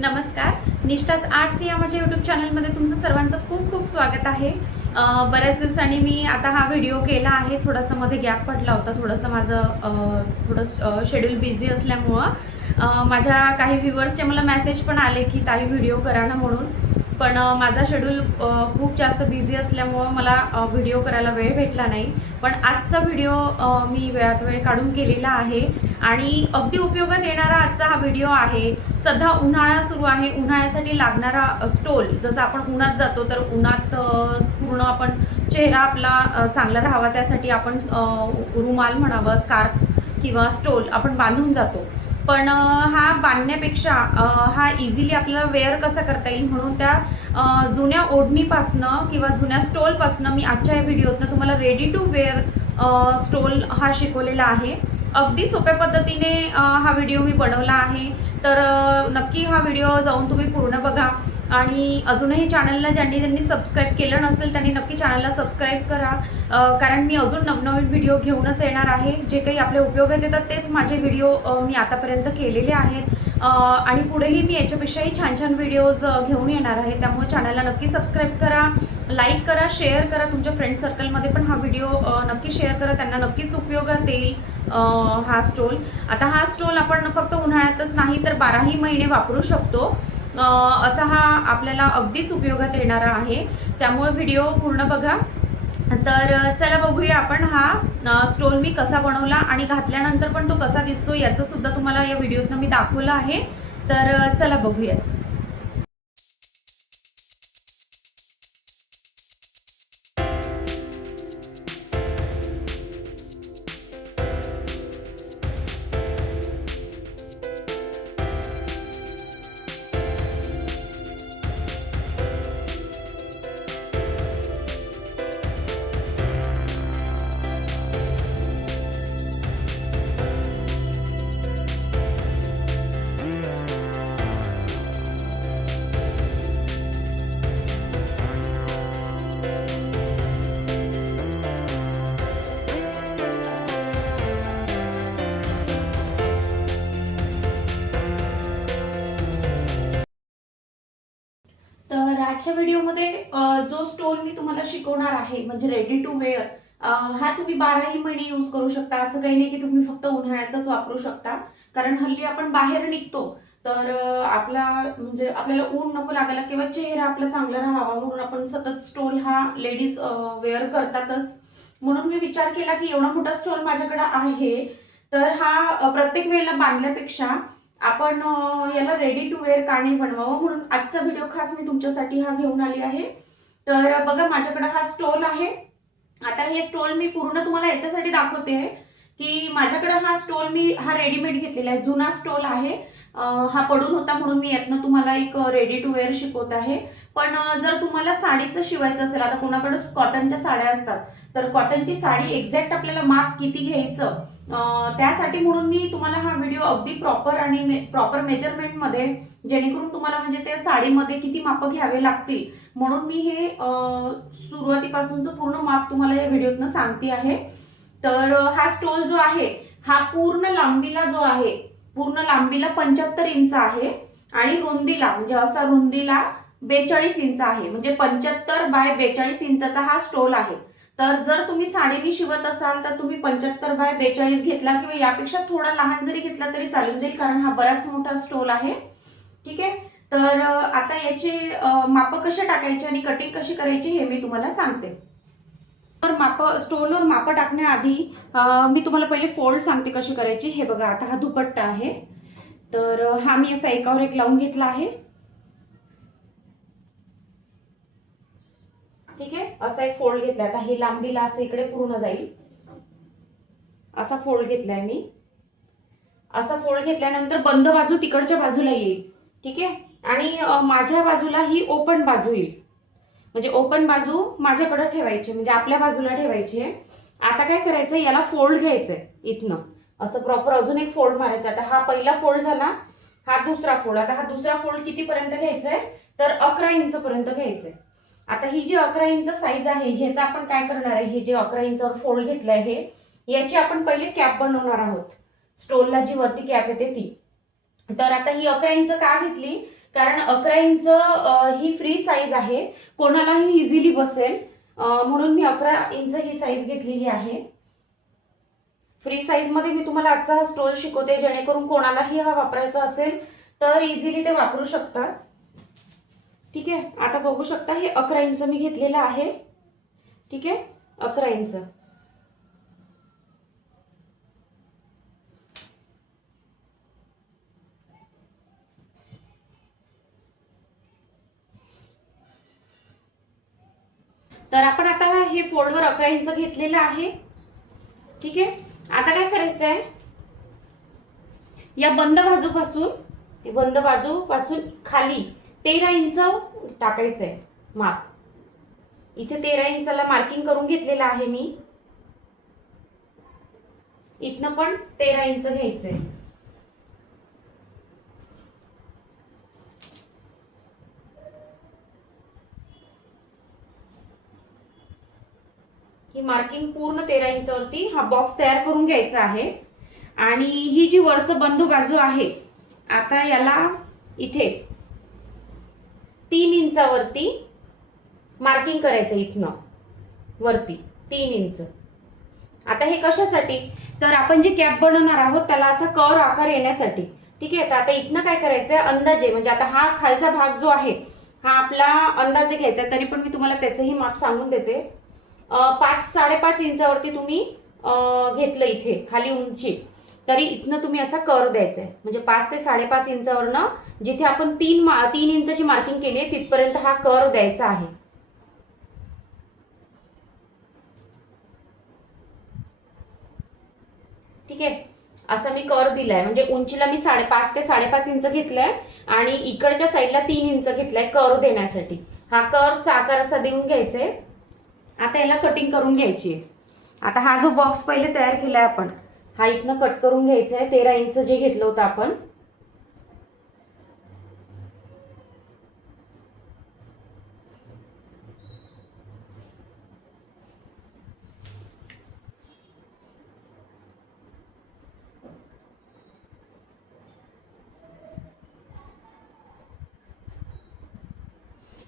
नमस्कार. निष्ठाच आर्ट्स या माझ्या यूट्यूब चॅनलमध्ये तुमचं सर्वांचं खूप खूप स्वागत आहे. बऱ्याच दिवसांनी मी आता हा व्हिडिओ केला आहे. थोडासा मध्ये गॅप पडला होता. थोडंसं माझं थोडं शेड्यूल बिझी असल्यामुळं. माझ्या काही व्ह्युअर्सचे मला मेसेज पण आले की ताई व्हिडिओ करा ना म्हणून. पण माझा शेड्यूल खूप जास्त बिझी असल्यामुळं मला व्हिडिओ करायला वेळ भेटला नाही. पण आजचा व्हिडिओ मी वेळात वेळ काढून केलेला आहे. आणि अगदी उपयोगात येणारा आजचा हा व्हिडिओ आहे. सध्या उन्हाळा सुरू आहे. उन्हाळ्यासाठी लागणारा स्टोल जसं आपण उन्हात जातो तर उन्हात पूर्ण आपण चेहरा आपला चांगला राहावा. त्यासाठी आपण रुमाल म्हणावं स्कार्फ किंवा स्टोल आपण बांधून जातो. पण हा बांधण्यापेक्षा हा इझिली आपल्याला वेअर कसा करता येईल म्हणून त्या जुन्या ओढणीपासनं किंवा जुन्या स्टोलपासनं मी आजच्या या व्हिडिओतनं तुम्हाला रेडी टू वेअर स्टोल हा शिकवलेला आहे. अगदी सोप्या पद्धतीने हा व्हिडिओ मी बनवला आहे. तर नक्की हा व्हिडिओ जाऊन तुम्ही पूर्ण बघा. आणि अजूनही चॅनलला ज्यांनी ज्यांनी सबस्क्राईब केलं नसेल त्यांनी नक्की चॅनलला सबस्क्राईब करा. कारण मी अजून नवनवीन व्हिडिओ घेऊनच येणार आहे. जे काही आपले उपयोगात येतात तेच माझे व्हिडिओ मी आतापर्यंत केलेले आहेत. आणि पुढेही मी याच्यापेक्षाही छान छान व्हिडिओज घेऊन येणार आहे. त्यामुळे चॅनलला नक्की सबस्क्राईब करा. लाईक करा शेअर करा. तुमच्या फ्रेंड सर्कलमध्ये पण हा व्हिडिओ नक्की शेअर करा. त्यांना नक्कीच उपयोगात येईल. हा स्टोल. आता हा स्टोल आपण फक्त उन्हाळ्यातच नाही तर बाराही महिने वापरू शकतो. असा हा आपल्याला अगदीच उपयोगात येणारा आहे. त्यामुळे व्हिडिओ पूर्ण बघा. तर चला बघूया आपण हा स्टोल मी कसा बनवला आणि घातल्यानंतर पण तो कसा दिसतो याचं सुद्धा तुम्हाला या व्हिडिओतनं मी दाखवलं आहे. तर चला बघूया. आजच्या व्हिडिओमध्ये जो स्टोल मी तुम्हाला शिकवणार आहे म्हणजे रेडी टू वेअर हा तुम्ही बाराही महिने यूज करू शकता. असं काही नाही की तुम्ही फक्त उन्हाळ्यातच वापरू शकता. कारण हल्ली आपण बाहेर निघतो तर आपला म्हणजे आपल्याला ऊन नको लागायला किंवा चेहरा आपला चांगला राहावा म्हणून आपण सतत स्टोल हा लेडीज वेअर करतातच. म्हणून मी विचार केला की एवढा मोठा स्टोल माझ्याकडे आहे तर हा प्रत्येक वेळेला बांधल्यापेक्षा आपण याला रेडी टू वेअर का नाही बनवावं म्हणून आजचा व्हिडिओ खास मी तुमच्यासाठी हा घेऊन आली आहे. तर बघा माझ्याकडे हा स्टोल आहे. आता हे स्टोल मी पूर्ण तुम्हाला याच्यासाठी दाखवते आहे की माझ्याकडे हा स्टोल मी हा रेडीमेड घेतलेला आहे. जुना स्टोल आहे. हा पडून होता म्हणून मी यातनं तुम्हाला एक रेडी टू वेअर शिकवत आहे. पण जर तुम्हाला साडीचं शिवायचं असेल आता कोणाकडे कॉटनच्या साड्या असतात तर कॉटनची साडी एक्झॅक्ट आपल्याला माप किती घ्यायचं त्यासाठी म्हणून मी तुम्हाला हा व्हिडिओ अगदी प्रॉपर आणि प्रॉपर मेजरमेंटमध्ये जेणेकरून तुम्हाला म्हणजे त्या साडीमध्ये किती मापं घ्यावे लागतील म्हणून मी हे सुरुवातीपासूनचं पूर्ण माप तुम्हाला या व्हिडिओतनं सांगते आहे. तर हा स्टोल जो आहे हा पूर्ण लांबीला जो आहे पूर्ण लांबीला पंच्याहत्तर इंच आहे आणि रुंदीला म्हणजे असा रुंदीला बेचाळीस इंच आहे म्हणजे पंच्याहत्तर बाय बेचाळीस इंचाचा हा स्टोल आहे. तर जर तुम्ही साडीनी शिवत असाल तर तुम्ही पंच्याहत्तर बाय बेचाळीस घेतला किंवा यापेक्षा थोडा लहान जरी घेतला तरी चालून जाईल कारण हा बराच मोठा स्टोल आहे. ठीक आहे? तर आता याचे माप कसे टाकायचे आणि कटिंग कशी करायची हे मी तुम्हाला सांगते. तर माप स्टोलवर माप टाकण्याआधी मी तुम्हाला पहिले फोल्ड सांगते कशी करायची. हे बघा आता हा दुपट्टा आहे. तर हा मी असा एकावर एक लावून घेतला आहे. ठीक आहे? असा एक फोल्ड घेतला आता हे लांबीला असं इकडे पूर्ण जाईल. असा फोल्ड घेतलाय मी. असा फोल्ड घेतल्यानंतर बंद बाजू तिकडच्या बाजूला येईल. ठीक आहे? आणि माझ्या बाजूला ही ओपन बाजू येईल. म्हणजे ओपन बाजू माझ्याकडे ठेवायची म्हणजे आपल्या बाजूला ठेवायची आहे. आता काय करायचं याला फोल्ड घ्यायचंय इथनं. असं प्रॉपर अजून एक फोल्ड मारायचा. आता हा पहिला फोल्ड झाला. हा दुसरा फोल्ड आता हा दुसरा फोल्ड कितीपर्यंत घ्यायचा आहे तर अकरा इंच पर्यंत घ्यायचंय. आता ही जी अकरा इंच साईज आहे ह्याचा आपण काय करणार आहे? हे जे अकरा इंचावर फोल्ड घेतलं आहे याची आपण पहिले कॅप बनवणार आहोत. स्टोलला जी वरती कॅप येते ती. तर आता ही अकरा इंच का घेतली? कारण अकरा इंच ही फ्री साईज आहे. कोणालाही इझिली बसेल. म्हणून मी अकरा इंच ही साईज घेतलेली आहे. फ्री साईजमध्ये मी तुम्हाला आजचा हा स्टोल शिकवते जेणेकरून कोणालाही हा वापरायचा असेल तर इझिली ते वापरू शकतात. ठीक आहे? आता बघू शकता हे अकरा इंच मी घेतलेलं आहे. ठीक आहे? अकरा इंच. तर आपण आता हे फोल्डवर अकरा इंच घेतलेलं आहे. ठीक आहे? आता काय करायचं आहे? या बंद बाजूपासून बंद बाजूपासून खाली तेरा इंच टाकायचं आहे माप. इथे तेरा इंचाला मार्किंग करून घेतलेलं आहे मी. इथनं पण तेरा इंच घ्यायचं आहे ही मार्किंग पूर्ण तेरा इंचावरती हा बॉक्स तयार करून घ्यायचा आहे. आणि ही जी वरचं बंधू बाजू आहे आता याला इथे तीन इंचावरती मार्किंग करायचं इथनं. वरती तीन इंच. आता हे कशासाठी? तर आपण जे कॅप बनवणार आहोत त्याला असा कर आकार येण्यासाठी. ठीक आहे? तर आता इथनं काय करायचं आहे अंदाजे म्हणजे आता हा खालचा भाग जो आहे हा आपला अंदाजे घ्यायचा आहे. तरी पण मी तुम्हाला त्याचंही माप सांगून देते. पाच साडेपाच इंचावरती तुम्ही घेतलं इथे खाली उंची. तरी इथनं तुम्ही असा कर द्यायचा आहे म्हणजे पाच ते साडेपाच इंचावरनं जिथे आपण तीन मा तीन इंचाची मार्किंग केली आहे तिथपर्यंत हा कर द्यायचा आहे. ठीक आहे? असा मी कर दिलाय. म्हणजे उंचीला मी साडेपाच ते साडेपाच इंच घेतलाय आणि इकडच्या साईडला तीन इंच घेतलाय कर देण्यासाठी. हा कर चाकार असा देऊन घ्यायचा आता याला कटिंग करून घ्यायची आहे. आता हा जो बॉक्स पहिले तयार केलाय आपण हा इथनं कट करून घ्यायचा आहे. तेरा इंच जे घेतलं होतं आपण.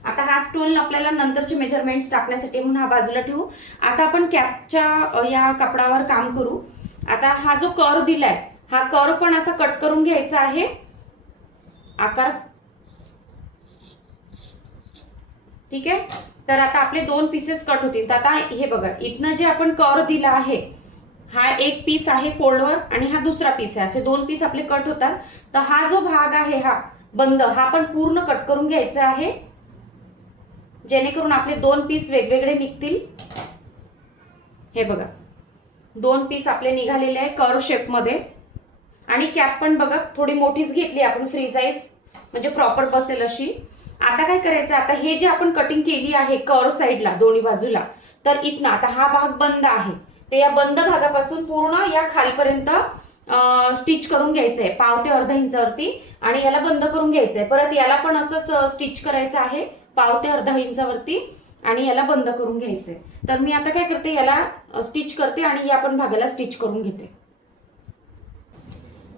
आता हा स्टोन आपल्याला नंतरचे मेजरमेंट्स टाकण्यासाठी म्हणून हा बाजूला ठेवू. आता आपण कॅपच्या या कपडावर काम करू. आता हा जो कर दिलाय हा कर पण असा कट करून घ्यायचा आहे. आकार. ठीक आहे? तर आता आपले दोन पीसेस कट होतील. तर आता हे बघा इथनं जे आपण कर दिला आहे हा एक पीस आहे फोल्डवर आणि हा दुसरा पीस आहे. असे दोन पीस आपले कट होतात. तर हा जो भाग आहे हा बंद हा पण पूर्ण कट करून घ्यायचा आहे. जेणेकरून आपले दोन पीस वेगवेगळे निघतील. हे बघा. दोन पीस आपले निघालेले आहे कर्व शेपमध्ये आणि कॅप पण बघा थोडी मोठीच घेतली आपण फ्री साईज म्हणजे प्रॉपर बसेल अशी. आता काय करायचं आता हे जे आपण कटिंग केली आहे कर्व साईडला दोन्ही बाजूला तर इथनं आता हा भाग बंद आहे. ते या बंद भागापासून पूर्ण या खालपर्यंत स्टिच करून घ्यायचं आहे पाव ते अर्धा इंचावरती आणि याला बंद करून घ्यायचं आहे परत याला पण असंच स्टिच करायचं आहे पाव ते अर्धा इंचावरती आणि याला बंद करून घ्यायचंय. तर मी आता काय करते याला स्टिच करते आणि या पण भागाला स्टिच करून घेते.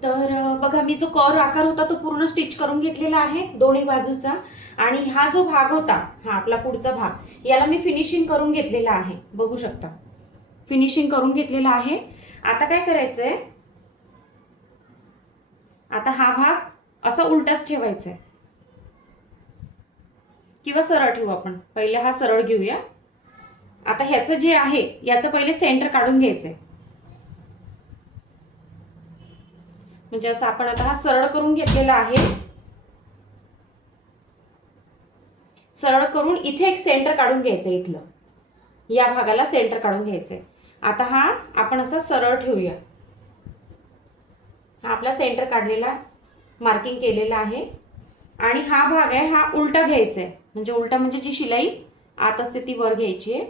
तर बघा मी जो कर आकार होता तो पूर्ण स्टिच करून घेतलेला आहे दोन्ही बाजूचा. आणि हा जो भाग होता हा आपला पुढचा भाग याला मी फिनिशिंग करून घेतलेला आहे. बघू शकता. फिनिशिंग करून घेतलेला आहे. आता काय करायचंय? आता हा भाग असा उलटाच ठेवायचा आहे किंवा सरळ ठेवू आपण? पहिले हा सरळ घेऊया. आता ह्याचं जे आहे याचं पहिले सेंटर काढून घ्यायचं आहे म्हणजे असं आपण आता हा सरळ करून घेतलेला आहे. सरळ करून इथे एक सेंटर काढून घ्यायचं आहे इथलं. या भागाला सेंटर काढून घ्यायचं आहे आता हा आपण असा सरळ ठेवूया. हा आपला सेंटर काढलेला मार्किंग केलेला आहे. आणि हा भाग आहे हा उलटा घ्यायचा आहे म्हणजे उलटा म्हणजे जी शिलाई आत असते ती वर घ्यायची आहे.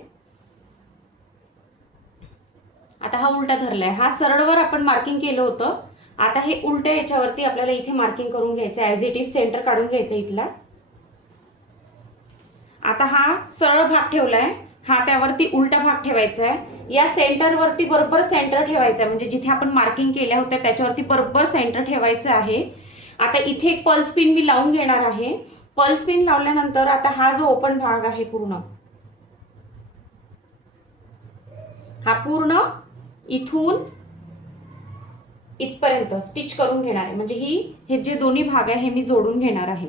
आता हा उलटा धरलाय. हा सरळवर आपण मार्किंग केलं होतं. आता हे उलट्या याच्यावरती आपल्याला इथे मार्किंग करून घ्यायचं ॲज इट इज सेंटर काढून घ्यायचं इथला. आता हा सरळ भाग ठेवलाय. हा त्यावरती उलटा भाग ठेवायचा आहे. या सेंटरवरती बरोबर सेंटर ठेवायचं आहे. म्हणजे जिथे आपण मार्किंग केल्या होत्या त्याच्यावरती बरोबर सेंटर ठेवायचं आहे. आता इथे एक पल्स पिन मी लावून घेणार आहे. पल्स पिन लावल्यानंतर आता हा जो ओपन भाग आहे पूर्ण हा पूर्ण इथून इथपर्यंत स्टिच करून घेणार आहे. म्हणजे ही हे जे दोन्ही भाग आहे हे मी जोडून घेणार आहे.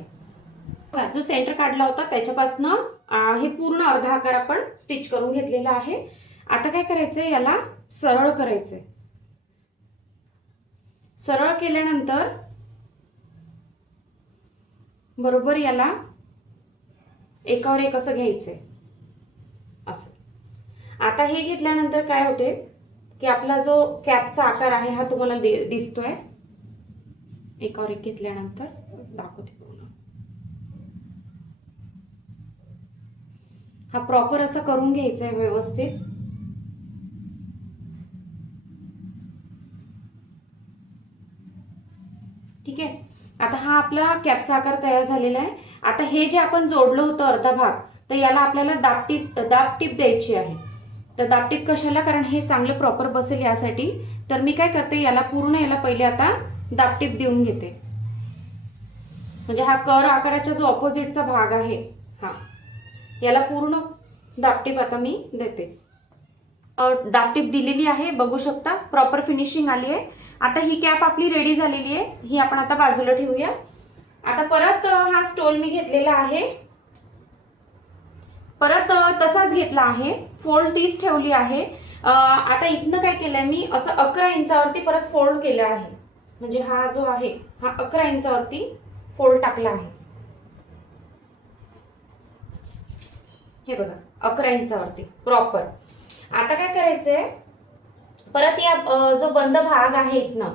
जो सेंटर काढला होता त्याच्यापासनं हे पूर्ण अर्धा आकार आपण स्टिच करून घेतलेला आहे. आता काय करायचंय? याला सरळ करायचंय. सरळ केल्यानंतर बरोबर याला एकावर एक असं घ्यायचंय. असं. आता हे घेतल्यानंतर काय होते? की आपला जो कॅपचा आकार आहे हा तुम्हाला दि- दिसतोय. एकावर एक घेतल्यानंतर दाखवते पूर्ण. हा प्रॉपर असं करून घ्यायचा आहे व्यवस्थित. ठीक आहे? आता हा आपला कॅपचा आकार तयार झालेला आहे. आता हे जे आपण जोडलं होतं अर्धा भाग तर याला आपल्याला दाबटीप दाबटीप द्यायची आहे. तर दाबटीप कशाला? कारण हे चांगलं प्रॉपर बसेल यासाठी. तर मी काय करते याला पूर्ण याला पहिले आता दाबटीप देऊन घेते. म्हणजे हा कर आकाराच्या जो ऑपोजिटचा भाग आहे हा याला पूर्ण दाबटीप आता मी देते. अ, दाबटीप दिलेली आहे बघू शकता. प्रॉपर फिनिशिंग आली आहे. आता ही कॅप आपली रेडी झालेली आहे. ही आपण आता बाजूला ठेवूया. आता परत हा स्टोल मी घेतलेला आहे. परत तसाच घेतला आहे. फोल्ड तीच ठेवली आहे. आता इथनं काय केलंय मी? असं अकरा इंचावरती परत फोल्ड केलं आहे. म्हणजे हा जो आहे हा अकरा इंचावरती फोल्ड टाकला आहे. हे बघा अकरा इंचावरती. प्रॉपर आता काय करायचंय? परत या जो बंद भाग आहे इथनं.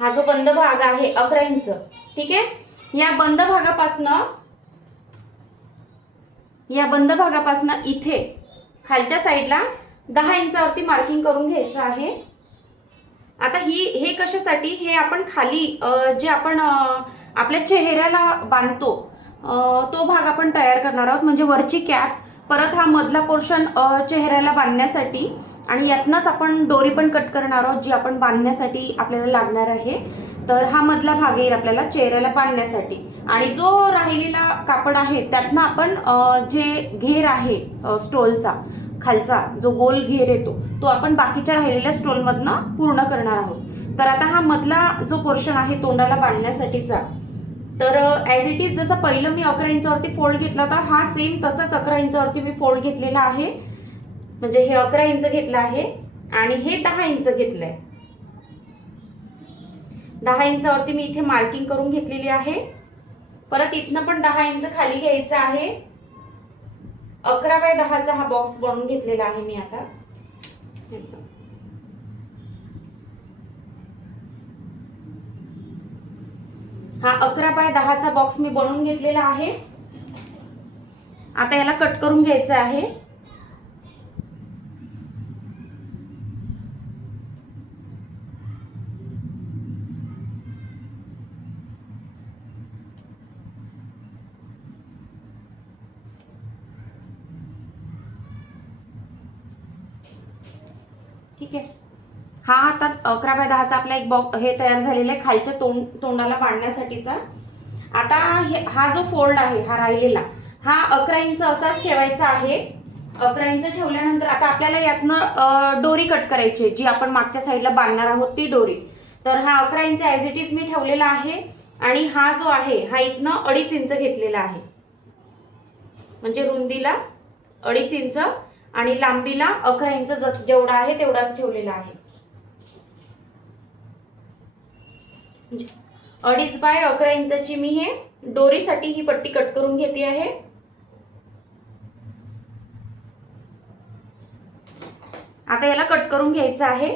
हा जो बंद भाग आहे अकरा इंच ठीक आहे? या बंद भागापासनं या बंद भागापासनं इथे खालच्या साईडला दहा इंचावरती मार्किंग करून घ्यायचं आहे. आता ही हे कशासाठी? हे आपण खाली जे आपण आपल्या चेहऱ्याला बांधतो तो भाग आपण तयार करणार आहोत. म्हणजे वरची कॅप परत हा मधला पोर्शन चेहऱ्याला बांधण्यासाठी आणि यातनंच आपण दोरी पण कट करणार आहोत जी आपण बांधण्यासाठी आपल्याला लागणार आहे. तर हा मधला भाग येईल आपल्याला चेहऱ्याला बांधण्यासाठी. आणि जो राहिलेला कापड आहे त्यातनं आपण जे घेर आहे स्टोलचा खालचा जो गोल घेर येतो तो आपण बाकीच्या राहिलेल्या स्टोलमधनं पूर्ण करणार आहोत. तर आता हा मधला जो पोर्शन आहे तोंडाला बांधण्यासाठीचा तर ॲज इट इज जसं पहिलं मी अकरा इंचावरती फोल्ड घेतला होता हा सेम तसाच अकरा इंचावरती मी फोल्ड घेतलेला आहे. म्हणजे हे अकरा इंच घेतलं आहे आणि हे दहा इंच घेतलंय. दहा इंचावरती मी इथे मार्किंग करून घेतलेली आहे. परत इथनं पण दहा इंच खाली घ्यायचं आहे. अकरा बाय दहाचा हा बॉक्स बनवून घेतलेला आहे मी आता. हा अकरा बाय दहाचा बॉक्स मी बनवून घेतलेला आहे. आता याला कट करून घ्यायचं आहे ठीक आहे हा आता अकरा बाय दहाचा आपला एक बॉक्स हे तयार झालेला आहे खालच्या तोंड तोंडाला बांधण्यासाठीचा. आता हे हा जो फोल्ड आहे हा राहिलेला हा अकरा इंच असाच ठेवायचा आहे. अकरा इंच ठेवल्यानंतर आता आपल्याला यातनं डोरी कट करायची आहे, जी आपण मागच्या साईडला बांधणार आहोत ती डोरी. तर हा अकरा इंच ॲज इट इज मी ठेवलेला आहे आणि हा जो आहे हा इथनं अडीच इंच घेतलेला आहे. म्हणजे रुंदीला अडीच इंच आणि लांबीला अकरा इंच जस जेवढा आहे तेवढाच ठेवलेला आहे म्हणजे म्हणजे अडीच बाय अकरा इंचाची मी हे डोरीसाठी ही पट्टी कट करून घेते आहे. आता याला कट करून घ्यायचं आहे.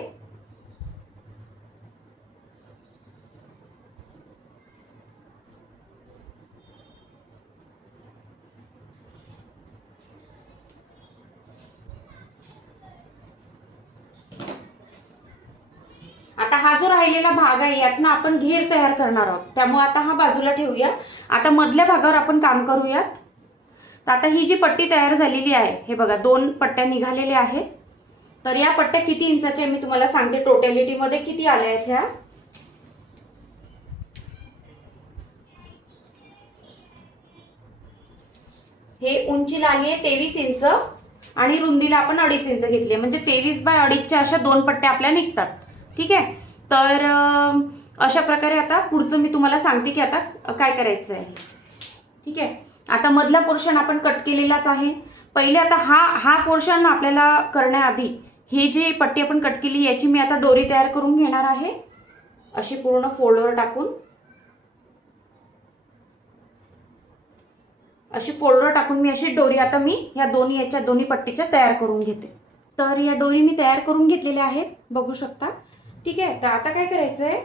राहिलेला भाग आहे यातनं आपण घेर तयार करणार आहोत. त्यामुळे आता हा बाजूला ठेवूया. आता मधल्या भागावर आपण काम करूयात. तर आता ही जी पट्टी तयार झालेली आहे हे बघा दोन पट्ट्या निघालेल्या आहेत. तर या पट्ट्या किती इंचाच्या मी तुम्हाला सांगते. टोटॅलिटीमध्ये किती आल्या आहेत ह्या? हे उंचीला आली आहे तेवीस इंच आणि रुंदीला आपण अडीच इंच घेतली आहे. म्हणजे तेवीस बाय अडीचच्या अशा दोन पट्ट्या आपल्या निघतात. ठीक आहे? तर अशा प्रकारे आता पुढचं मी तुम्हाला सांगते की आता काय करायचं आहे ठीक आहे? आता मधला पोर्शन आपण कट केलेलाच आहे. पहिले आता हा हा पोर्शन आपल्याला करण्याआधी हे जे पट्टी आपण कट केली याची मी आता दोरी तयार करून घेणार आहे. अशी पूर्ण फोल्डवर टाकून. अशी फोल्डर टाकून मी अशी डोरी आता मी या दोन्ही याच्या दोन्ही पट्टीच्या तयार करून घेते. तर या डोरी मी तयार करून घेतलेल्या आहेत. बघू शकता. ठीक आहे? तर आता काय करायचं आहे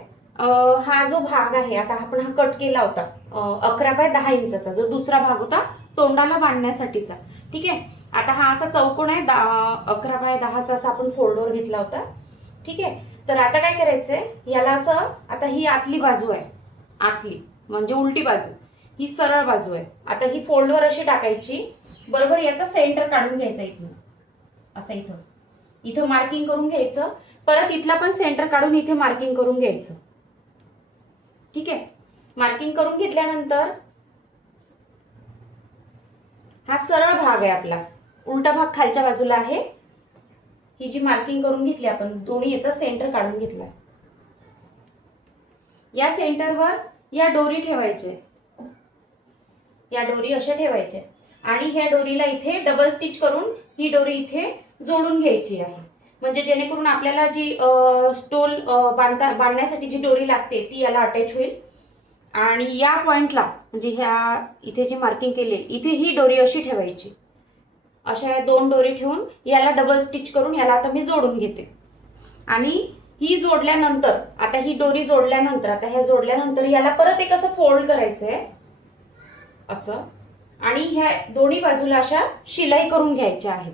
हा जो भाग आहे आता आपण हा कट केला होता. अकरा बाय दहा इंचाचा जो दुसरा भाग होता तोंडाला बांधण्यासाठीचा. ठीक आहे? आता हा असा चौकोन आहे दा- अकरा बाय दहाचा असा आपण फोल्डवर घेतला होता. ठीक आहे? तर आता काय करायचंय? याला असं आता ही आतली बाजू आहे. आतली म्हणजे उलटी बाजू. ही सरळ बाजू आहे. आता ही फोल्डवर अशी टाकायची. बरोबर याचा सेंटर काढून घ्यायचा इथून. असं इथं. इथं मार्किंग करून घ्यायचं. परत इथला पण सेंटर काढून इथे मार्किंग करून घ्यायचं. ठीक आहे? मार्किंग करून घेतल्यानंतर हा सरळ भाग आहे आपला. उलटा भाग खालच्या बाजूला आहे. ही जी मार्किंग करून घेतली आपण दोन्ही याचा सेंटर काढून घेतलाय. या सेंटरवर या डोरी ठेवायचे. या डोरी अशा ठेवायच्या आणि ह्या डोरीला इथे डबल स्टिच करून ही डोरी इथे जोडून घ्यायची आहे. म्हणजे जेणेकरून आपल्याला जी स्टोल बांधता बांधण्यासाठी जी डोरी लागते ती याला अटॅच होईल. आणि या पॉईंटला म्हणजे ह्या इथे जी मार्किंग केली इथे ही डोरी अशी ठेवायची. अशा या दोन डोरी ठेवून याला डबल स्टिच करून याला आता मी जोडून घेते. आणि ही जोडल्यानंतर आता ही डोरी जोडल्यानंतर आता ह्या जोडल्यानंतर याला परत एक असं फोल्ड करायचं आहे असं. आणि ह्या दोन्ही बाजूला अशा शिलाई करून घ्यायच्या आहेत.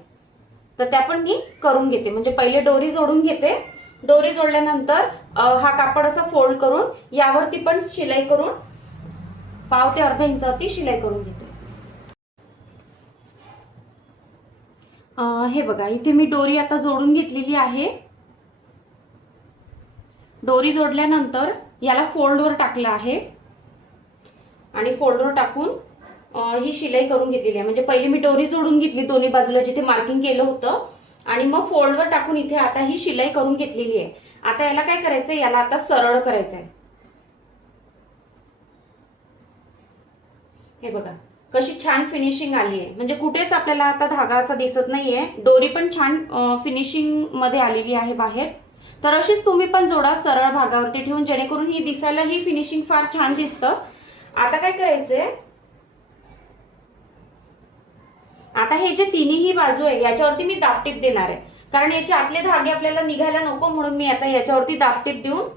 तर त्या पण मी करून घेते. म्हणजे पहिले डोरी जोडून घेते. डोरी जोडल्यानंतर हा कापड असा फोल्ड करून यावरती पण शिलाई करून पाव ते अर्धा इंचावरती शिलाई करून घेते. हे बघा इथे मी डोरी आता जोडून घेतलेली आहे. डोरी जोडल्यानंतर याला फोल्डवर टाकलं आहे. आणि फोल्डवर टाकून ही शिलाई करून घेतलेली आहे. म्हणजे पहिली मी डोरी जोडून घेतली दोन्ही बाजूला जिथे मार्किंग केलं होतं. आणि मग फोल्डवर टाकून इथे आता ही शिलाई करून घेतलेली आहे. आता याला काय करायचंय? याला आता सरळ करायचंय. हे बघा कशी छान फिनिशिंग आली आहे. म्हणजे कुठेच आपल्याला आता धागा असा दिसत नाहीये. डोरी पण छान फिनिशिंगमध्ये आलेली आहे बाहेर. तर अशीच तुम्ही पण जोडा सरळ भागावरती ठेवून जेणेकरून ही दिसायला ही फिनिशिंग फार छान दिसतं. आता काय करायचंय? आता हे जे तिन्ही बाजू आहे याच्यावरती मी दापटीप देणार आहे. कारण याचे आतले धागे आपल्याला निघायला नको म्हणून मी आता याच्यावरती दापटीप देऊन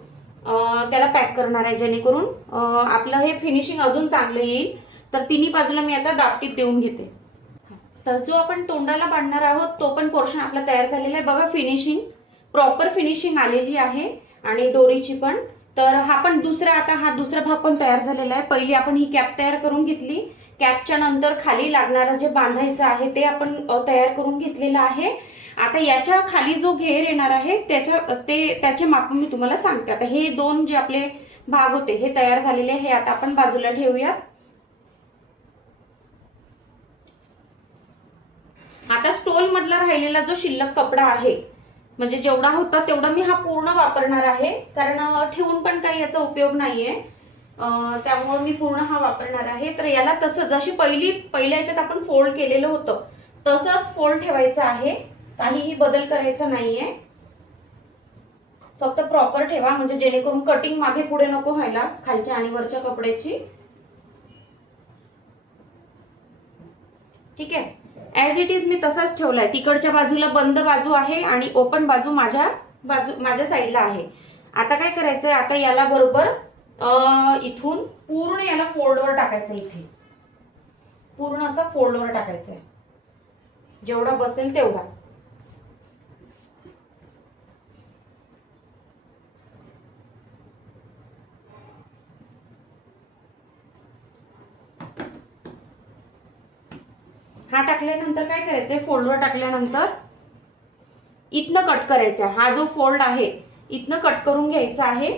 त्याला पॅक करणार आहे जेणेकरून आपलं हे फिनिशिंग अजून चांगलं येईल. तर तिन्ही बाजूला मी आता दापटीप देऊन घेते. तर जो आपण तोंडाला बांधणार आहोत तो पण पोर्शन आपला तयार झालेला आहे. बघा फिनिशिंग प्रॉपर फिनिशिंग आलेली आहे आणि डोरीची पण. तर हा पण दुसरा आता हा दुसरा भाग पण तयार झालेला आहे. पहिली आपण ही कॅप तयार करून घेतली. कॅपच्या नंतर खाली लागणारं जे बांधायचं आहे ते आपण तयार करून घेतलेलं आहे. आता याच्या खाली जो घेर येणार आहे त्याच्या ते त्याचे माप मी तुम्हाला सांगते. आता हे दोन जे आपले भाग होते हे तयार झालेले हे आता आपण बाजूला ठेवूयात. आता स्टोल मधला राहिलेला जो शिल्लक कपडा आहे म्हणजे जेवढा होता तेवढा मी हा पूर्ण वापरणार आहे. कारण ठेवून पण काही याचा उपयोग नाहीये. त्यामुळं मी पूर्ण हा वापरणार आहे. तर याला तसं जशी पहिली पहिल्या याच्यात आपण फोल्ड केलेलं होतं तसंच फोल्ड ठेवायचं आहे. काहीही बदल करायचा नाहीये. फक्त प्रॉपर ठेवा म्हणजे जेणेकरून कटिंग मागे पुढे नको व्हायला खालच्या आणि वरच्या कपड्याची. ठीक आहे? ॲज इट इज मी तसाच ठेवलाय. तिकडच्या बाजूला बंद बाजू आहे आणि ओपन बाजू माझ्या बाजू माझ्या साईडला आहे. आता काय करायचंय? आता याला बरोबर इथून पूर्ण याला फोल्डवर टाकायचं इथे. पूर्ण असा फोल्डवर टाकायचं आहे. जेवढा बसेल तेवढा. हा टाकल्यानंतर काय करायचंय फोल्डवर टाकल्यानंतर इथनं कट करायचं हा जो फोल्ड आहे इथनं कट करून घ्यायचा आहे.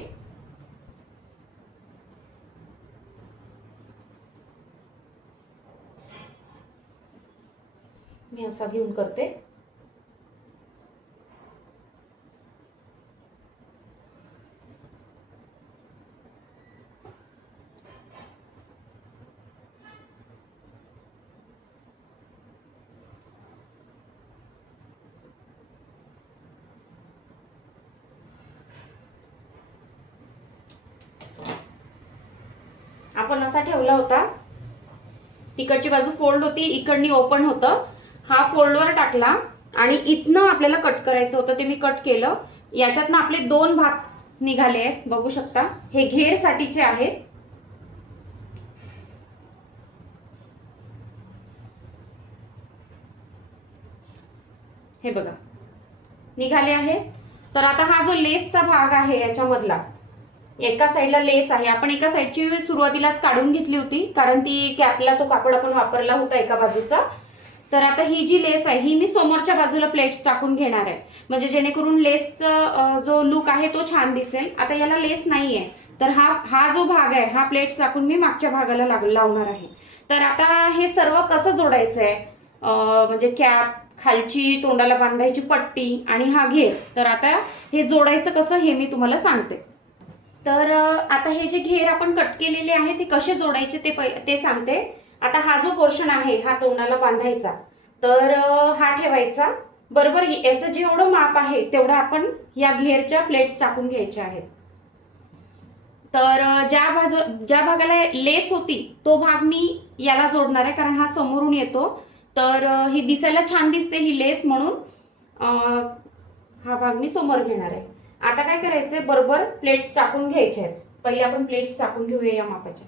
मी असा घेऊन करते. आपण असा ठेवला होता. तिकडची बाजू फोल्ड होती इकडनी ओपन होतं. हा फोल्डवर टाकला आणि इथनं आपल्याला कट करायचं होतं ते मी कट केलं. याच्यातनं आपले दोन भाग निघाले आहेत बघू शकता. हे घेर साठीचे आहेत. हे बघा. निघाले आहे. तर आता हा जो लेसचा भाग आहे याच्यामधला एका साईडला लेस आहे. आपण एका साईडची सुरुवातीलाच काढून घेतली होती कारण ती कॅपला तो कापड आपण वापरला होता एका बाजूचा. तर आता ही जी लेस आहे ही मी समोरच्या बाजूला प्लेट्स टाकून घेणार आहे. म्हणजे जेणेकरून लेसचा जो लुक आहे तो छान दिसेल. आता याला लेस नाही आहे तर हा हा जो भाग आहे हा प्लेट्स टाकून मी मागच्या भागाला लाग लावणार आहे. तर आता हे सर्व कसं जोडायचं आहे म्हणजे कॅप खालची तोंडाला बांधायची पट्टी आणि हा घेर. तर आता हे जोडायचं कसं हे मी तुम्हाला सांगते. तर आता हे जे घेर आपण कट केलेले आहे ते कसे जोडायचे ते पै ते सांगते. आता हा जो पोर्शन आहे हा तोंडाला बांधायचा. तर हा ठेवायचा. बरोबर याचं जेवढं माप आहे तेवढं आपण या घेरच्या प्लेट्स टाकून घ्यायच्या आहेत. तर ज्या बाजू ज्या भागाला लेस होती तो भाग मी याला जोडणार आहे कारण हा समोरून येतो. तर ही दिसायला छान दिसते ही लेस म्हणून. हा भाग मी समोर घेणार आहे. आता काय करायचंय? बरोबर प्लेट्स टाकून घ्यायचे आहेत. पहिले आपण प्लेट्स टाकून घेऊया या मापाच्या.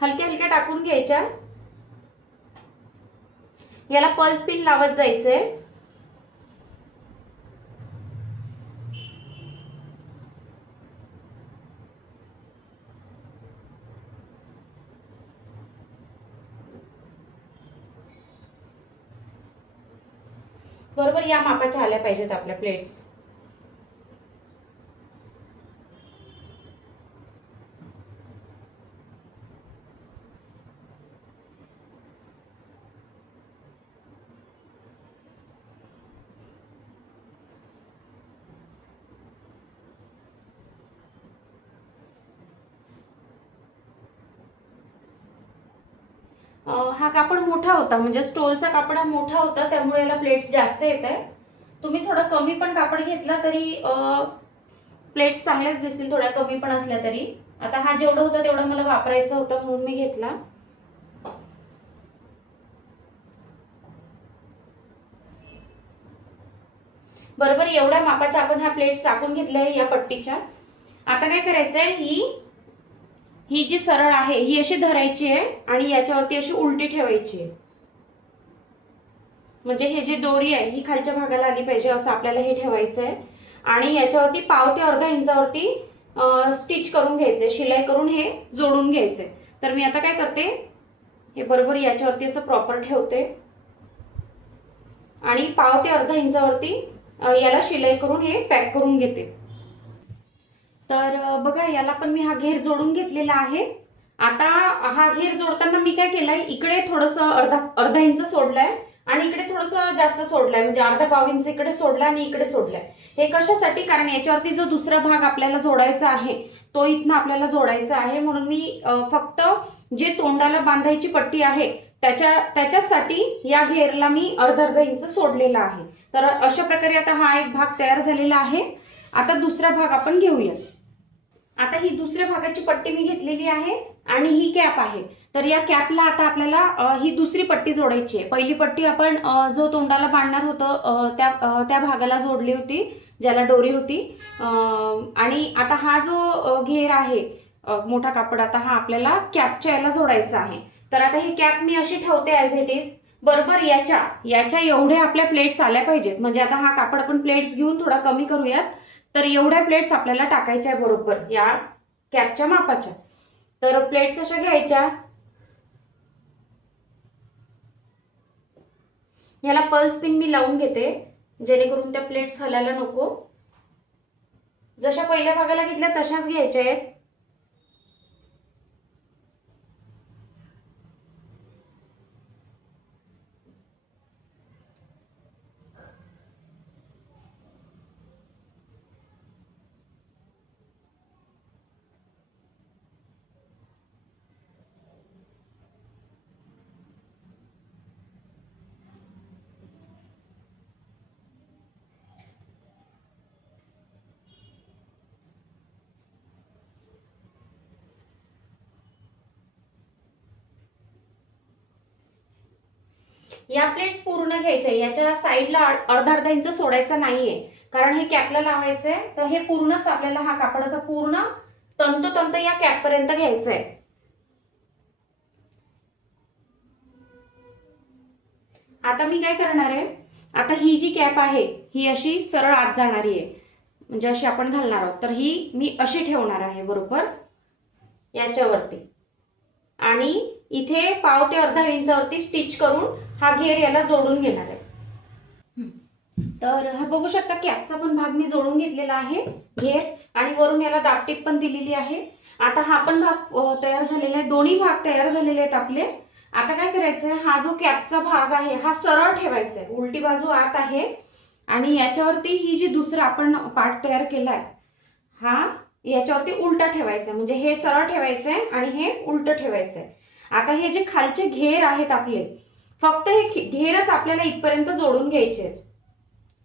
हलक्या हलक्या टाकून घ्यायच्या. याला पल्स पिन लावत जायचंय. बरोबर या मापाच्या आल्या पाहिजेत आपल्या प्लेट्स अं, हा कापड मोठा होता म्हणजे स्टोलचा कापड हा मोठा होता त्यामुळे याला प्लेट्स जास्त येत आहे तुम्ही थोडं कमी पण कापड घेतला तरी प्लेट्स चांगल्याच दिसतील थोड्या कमी पण असल्या तरी. आता हा जेवढं होतं तेवढं मला वापरायचं होतं म्हणून मी घेतला. बरोबर एवढ्या मापाच्या आपण ह्या प्लेट्स टाकून घेतल्या आहे या पट्टीच्या. आता काय करायचंय ही ही जी सरळ आहे ही अशी धरायची आहे आणि याच्यावरती अशी उलटी ठेवायची आहे. म्हणजे हे जी दोरी आहे ही खालच्या भागाला आली पाहिजे असं आपल्याला हे ठेवायचं आहे. आणि याच्यावरती पाव ते अर्धा इंचावरती स्टिच करून घ्यायचे शिलाई करून हे जोडून घ्यायचंय तर मी आता काय करते हे बरोबर याच्यावरती असं प्रॉपर ठेवते. आणि पाव ते अर्धा इंचावरती याला शिलाई करून हे पॅक करून घेते. तर बघा याला पण मी हा घेर जोडून घेतलेला आहे. आता हा घेर जोडताना मी काय केलंय इकडे थोडस अर्धा अर्धा इंच सोडलाय आणि इकडे थोडस जास्त सोडलाय. म्हणजे अर्धा पाव इंच इकडे सोडलाय आणि इकडे सोडलाय. हे कशासाठी? कारण याच्यावरती जो दुसरा भाग आपल्याला जोडायचा आहे तो इथनं आपल्याला जोडायचा आहे. म्हणून मी फक्त जे तोंडाला बांधायची पट्टी आहे त्याच्या त्याच्यासाठी या घेरला मी अर्धा अर्धा इंच सोडलेला आहे. तर अशा प्रकारे आता हा एक भाग तयार झालेला आहे. आता दुसरा भाग आपण घेऊयात. आता ही दुसऱ्या भागाची पट्टी मी घेतलेली आहे आणि ही कॅप आहे. तर या कॅपला आता आपल्याला ही दुसरी पट्टी जोडायची आहे. पहिली पट्टी आपण जो तोंडाला बांधणार होतं त्या त्या भागाला जोडली होती ज्याला डोरी होती. आणि आता हा जो घेर आहे मोठा कापड आता हा आपल्याला कॅपच्या याला जोडायचा आहे. तर आता ही कॅप मी अशी ठेवते ॲज इट इज बरोबर याच्या याच्या एवढ्या आपल्या प्लेट्स आल्या पाहिजेत. म्हणजे आता हा कापड आपण प्लेट्स घेऊन थोडा कमी करूयात. तर एवढ्या प्लेट्स आपल्याला टाकायच्या आहे बरोबर या कॅपच्या मापाच्या. तर प्लेट्स अशा घ्यायच्या. याला पल्स पिन मी लावून घेते जेणेकरून त्या प्लेट्स हलायला नको. जशा पहिल्या भागाला घेतल्या तशाच घ्यायच्या आहेत. या प्लेट्स पूर्ण घ्यायच्या. याच्या साईडला अर्धा अर्धा इंच सोडायचा नाहीये. कारण हे कॅपला लावायचंय. तर हे पूर्णच आपल्याला हा कापडाचा पूर्ण तंतोतंत या कॅप पर्यंत घ्यायचं आहे आता मी काय करणार आहे? आता ही जी कॅप आहे ही अशी सरळ आत जाणारी आहे. म्हणजे अशी आपण घालणार आहोत. तर ही मी अशी ठेवणार आहे बरोबर याच्यावरती. आणि इथे पाव ते अर्धा इंचावरती स्टिच करून हा घेर याला जोडून घेणार आहे. तर हा बघू शकता कॅपचा पण भाग मी जोडून घेतलेला आहे घेर आणि वरून याला दापटीप पण दिलेली आहे. आता हा पण भाग तयार झालेला आहे. दोन्ही भाग तयार झालेले आहेत आपले. आता काय करायचंय? हा जो कॅपचा भाग आहे हा सरळ ठेवायचा आहे उलटी बाजू आत आहे. आणि याच्यावरती ही जी दुसरा आपण पार्ट तयार केलाय हा याच्यावरती उलटा ठेवायचा आहे. म्हणजे हे सरळ ठेवायचं आहे आणि हे उलट आहे आता हे जे खालचे घेर आहेत आपले फक्त हे घेरच आपल्याला इथपर्यंत जोडून घ्यायचे आहेत.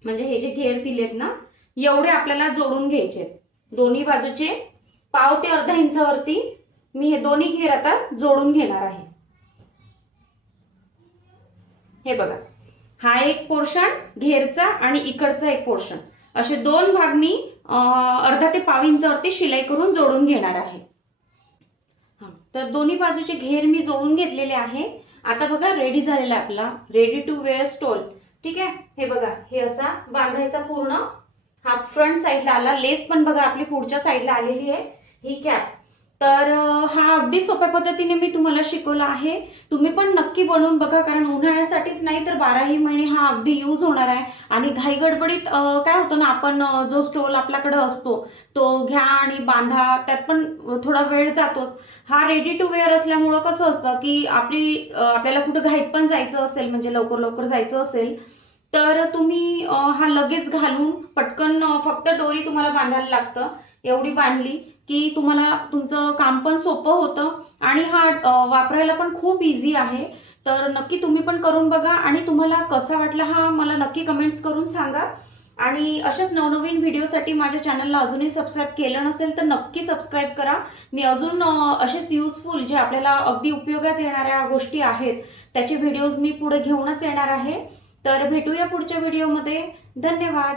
म्हणजे हे जे घेर दिलेत ना एवढे आपल्याला जोडून घ्यायचे आहेत. दोन्ही बाजूचे पाव ते अर्धा इंचावरती मी हे दोन्ही घेर आता जोडून घेणार आहे. हे बघा हा एक पोर्शन घेरचा आणि इकडचा एक पोर्शन. असे दोन भाग मी अर्धा ते पाव इंचावरती शिलाई करून जोडून घेणार आहे. तर दोन्ही बाजूचे घेर मी जोडून घेतलेले आहे. आता बघा रेडी झालेला आपला. रेडी टू वेअर स्टोल ठीक आहे? हे बघा हे असा बांधायचा पूर्ण. हा फ्रंट साईडला आला. लेस पण बघा आपली पुढच्या साईडला आलेली आहे. ही कॅप तर हा अगदी सोप्या पद्धतीने मी तुम्हाला शिकवला आहे. तुम्ही पण नक्की बनवून बघा कारण उन्हाळ्यासाठीच नाही तर बाराही महिने हा अगदी यूज होणार आहे. आणि घाई गडबडीत काय होतं ना आपण जो स्टोल आपल्याकडे असतो तो घ्या आणि बांधा त्यात पण थोडा वेळ जातोच. हा रेडी टू वेअर असल्यामुळं कसं असतं की आपली आपल्याला कुठं घाईत पण जायचं असेल म्हणजे लवकर लवकर जायचं असेल तर तुम्ही हा लगेच घालून पटकन फक्त दोरी तुम्हाला बांधायला लागतं एवढी बांधली. की तुम्हाला तुमचं काम पण सोपं होतं आणि हा वापरायला पण खूप इझी आहे. तर नक्की तुम्ही पण करून बघा आणि तुम्हाला कसा वाटला हा मला नक्की कमेंट्स करून सांगा. आणि अशाच नवनवीन व्हिडिओसाठी माझ्या चॅनलला अजूनही सबस्क्राईब केलं नसेल तर नक्की सबस्क्राईब करा. मी अजून असेच युजफुल जे आपल्याला अगदी उपयोगात येणाऱ्या गोष्टी आहेत त्याचे व्हिडिओज मी पुढे घेऊनच येणार आहे. तर भेटूया पुढच्या व्हिडिओमध्ये धन्यवाद.